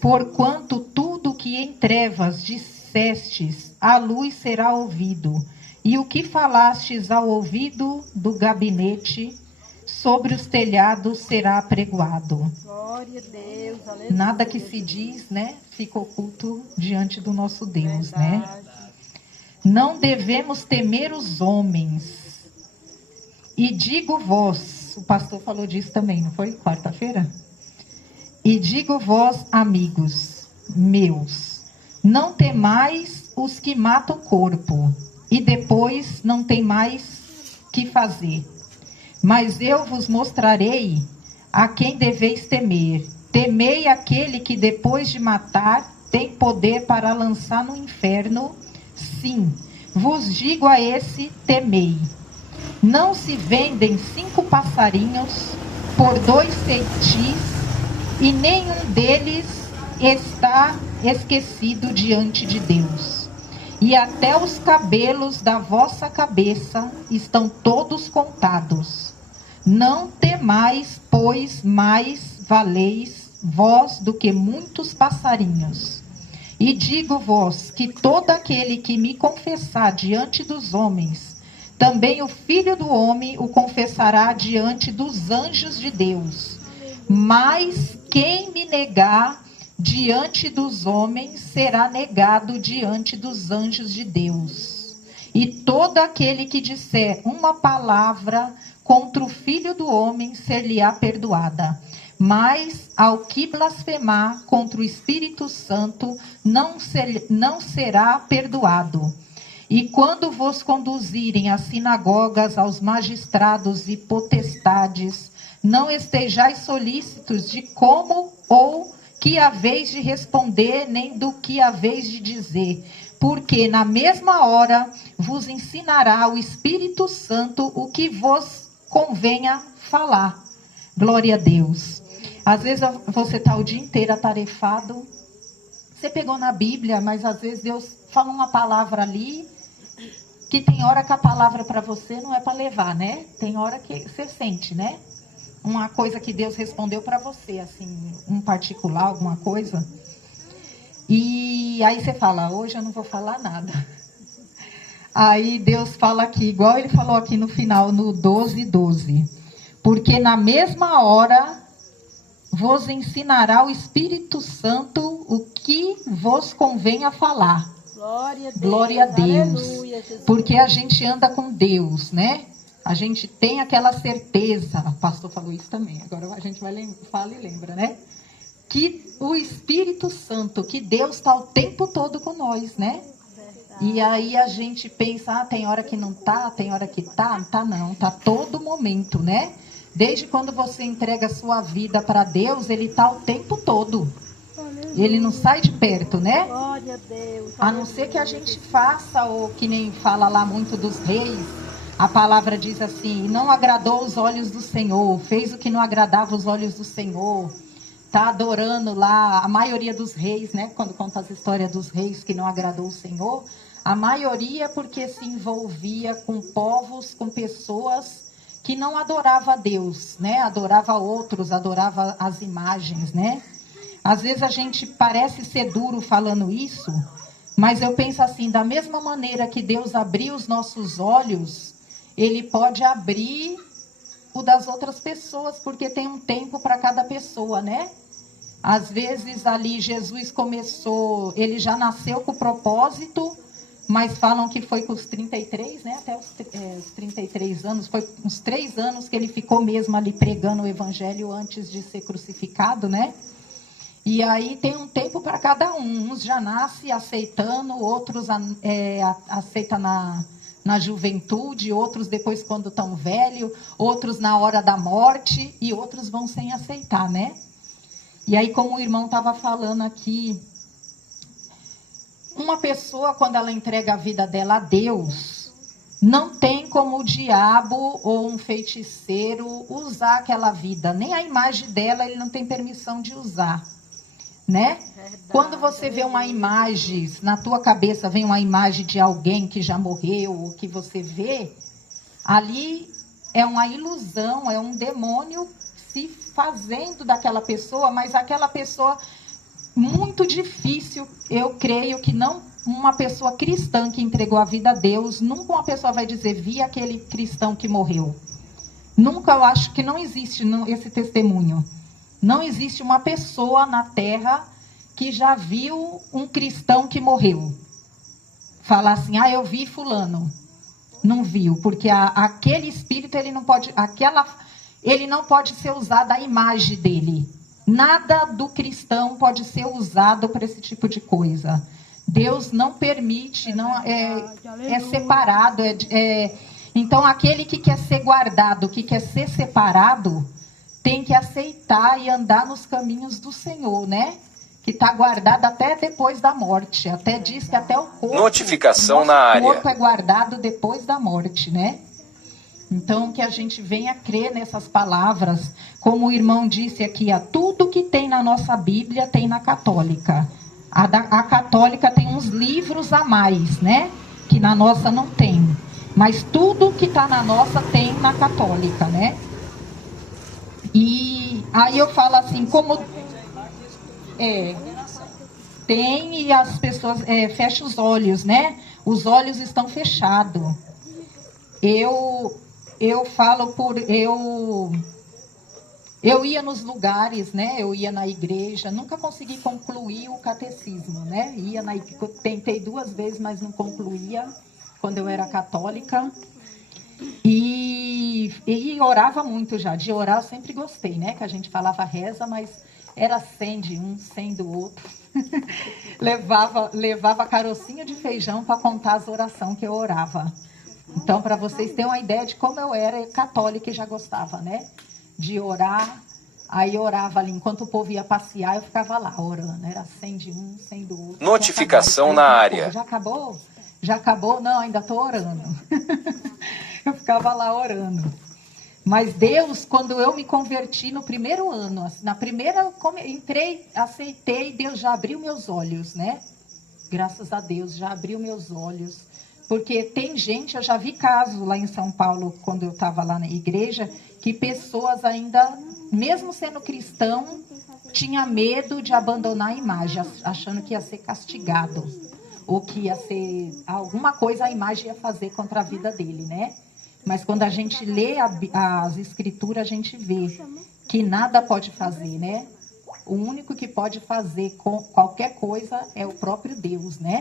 Porquanto tudo que em trevas dissestes, à luz será ouvido, e o que falastes ao ouvido do gabinete, sobre os telhados será apregoado. Glória a Deus, aleluia. Nada que se diz, né, fica oculto diante do nosso Deus, né? Não devemos temer os homens. E digo vós, o pastor falou disso também, não foi? Quarta-feira? E digo vós, amigos meus, não temais os que matam o corpo, e depois não tem mais que fazer. Mas eu vos mostrarei a quem deveis temer. Temei aquele que depois de matar tem poder para lançar no inferno. Sim, vos digo a esse, temei. Não se vendem 5 passarinhos por 2 cetis, e nenhum deles está esquecido diante de Deus. E até os cabelos da vossa cabeça estão todos contados. Não temais, pois mais valeis vós do que muitos passarinhos. E digo-vos que todo aquele que me confessar diante dos homens, também o Filho do Homem o confessará diante dos anjos de Deus. Mas quem me negar diante dos homens será negado diante dos anjos de Deus. E todo aquele que disser uma palavra contra o Filho do Homem ser-lhe-á perdoada. Mas ao que blasfemar contra o Espírito Santo não será perdoado. E quando vos conduzirem às sinagogas, aos magistrados e potestades, não estejais solícitos de como ou que haveis de responder, nem do que haveis de dizer, porque na mesma hora vos ensinará o Espírito Santo o que vos convenha falar. Glória a Deus. Às vezes você está o dia inteiro atarefado, você pegou na Bíblia, mas às vezes Deus fala uma palavra ali, que tem hora que a palavra para você não é para levar, né? Tem hora que você sente, né? Uma coisa que Deus respondeu para você, assim, um particular, alguma coisa. E aí você fala, hoje eu não vou falar nada. Aí Deus fala aqui, igual ele falou aqui no final, no 12:12. Porque na mesma hora vos ensinará o Espírito Santo o que vos convenha falar. Glória a Deus. Glória a Deus. Aleluia, Jesus. Porque a gente anda com Deus, né? A gente tem aquela certeza, o pastor falou isso também, agora a gente fala e lembra, né? Que o Espírito Santo, que Deus está o tempo todo com nós, né? Verdade. E aí a gente pensa, tem hora que não tá, tem hora que tá, não tá não, tá todo momento, né? Desde quando você entrega a sua vida para Deus, ele tá o tempo todo. Ele não sai de perto, né? Glória a Deus. A não ser que a gente faça, ou que nem fala lá muito dos reis, a palavra diz assim, não agradou os olhos do Senhor, fez o que não agradava os olhos do Senhor, tá adorando lá, a maioria dos reis, né, quando conta as histórias dos reis que não agradou o Senhor, a maioria porque se envolvia com povos, com pessoas que não adoravam a Deus, né, adorava outros, adorava as imagens, né. Às vezes a gente parece ser duro falando isso, mas eu penso assim, da mesma maneira que Deus abriu os nossos olhos, Ele pode abrir o das outras pessoas, porque tem um tempo para cada pessoa, né? Às vezes ali Jesus começou, ele já nasceu com o propósito, mas falam que foi com os 33, né? Até os 33 anos, foi uns 3 anos que ele ficou mesmo ali pregando o evangelho antes de ser crucificado, né? E aí tem um tempo para cada um. Uns já nascem aceitando, outros aceitam na juventude, outros depois quando estão velhos, outros na hora da morte e outros vão sem aceitar, né? E aí, como o irmão estava falando aqui, uma pessoa, quando ela entrega a vida dela a Deus, não tem como o diabo ou um feiticeiro usar aquela vida. Nem a imagem dela ele não tem permissão de usar. Né? Verdade. Quando você vê uma imagem, na tua cabeça vem uma imagem de alguém que já morreu, ou que você vê, ali é uma ilusão, é um demônio se fazendo daquela pessoa, mas aquela pessoa muito difícil, eu creio que não uma pessoa cristã que entregou a vida a Deus, nunca uma pessoa vai dizer, vi aquele cristão que morreu. Nunca, eu acho que não existe esse testemunho. Não existe uma pessoa na terra que já viu um cristão que morreu. Falar assim, eu vi fulano. Não viu, porque aquele espírito, ele não pode ser usado a imagem dele. Nada do cristão pode ser usado para esse tipo de coisa. Deus não permite, não é separado. Então, aquele que quer ser guardado, que quer ser separado, tem que aceitar e andar nos caminhos do Senhor, né? Que está guardado até depois da morte. Até diz que até o corpo... Notificação na área. O corpo é guardado depois da morte, né? Então, que a gente venha crer nessas palavras. Como o irmão disse aqui, tudo que tem na nossa Bíblia tem na católica. A católica tem uns livros a mais, né? Que na nossa não tem. Mas tudo que está na nossa tem na católica, né? E aí eu falo assim, como... tem e as pessoas fecham os olhos, né? Os olhos estão fechados. Eu falo eu ia nos lugares, né? Eu ia na igreja, nunca consegui concluir o catecismo, né? Tentei 2 vezes, mas não concluía quando eu era católica. E orava muito já. De orar eu sempre gostei, né? Que a gente falava reza, mas era 100 de um, 100 do outro. levava carocinho de feijão para contar as orações que eu orava. Então, para vocês terem uma ideia de como eu era católica e já gostava, né? De orar. Aí eu orava ali, enquanto o povo ia passear, eu ficava lá orando. Era 100 de um, 100 do outro. Notificação na área. Já acabou? Já acabou? Não, ainda estou orando. Eu ficava lá orando. Mas Deus, quando eu me converti no primeiro ano, na primeira, entrei, aceitei, Deus já abriu meus olhos, né? Graças a Deus, já abriu meus olhos. Porque tem gente, eu já vi casos lá em São Paulo, quando eu estava lá na igreja, que pessoas ainda, mesmo sendo cristão, tinha medo de abandonar a imagem, achando que ia ser castigado. Ou que ia ser alguma coisa a imagem ia fazer contra a vida dele, né? Mas quando a gente lê as escrituras, a gente vê que nada pode fazer, né? O único que pode fazer com qualquer coisa é o próprio Deus, né?